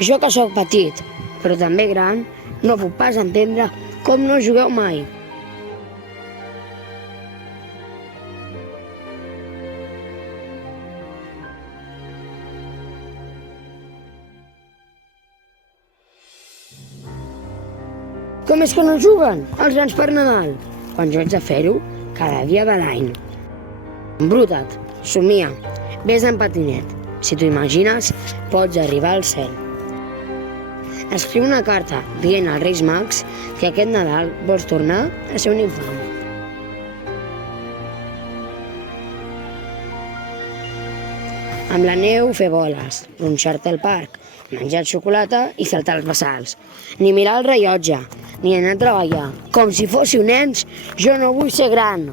Jo que sóc petit, però també gran, no puc pas entendre com no jugueu mai. Com és que no juguen els grans per Nadal? Quan jo haig de fer-ho cada dia de l'any. Embruta't, somia, vés en patinet. Si t'ho imagines, pots arribar al cel. Escriu una carta dient als Reis Mags que aquest Nadal vols tornar a ser un infant. Amb la neu fer boles, ronxar-te al parc, menjar xocolata i saltar els bassals. Ni mirar el rellotge, ni anar a treballar. Com si fóssiu nens, jo no vull ser gran.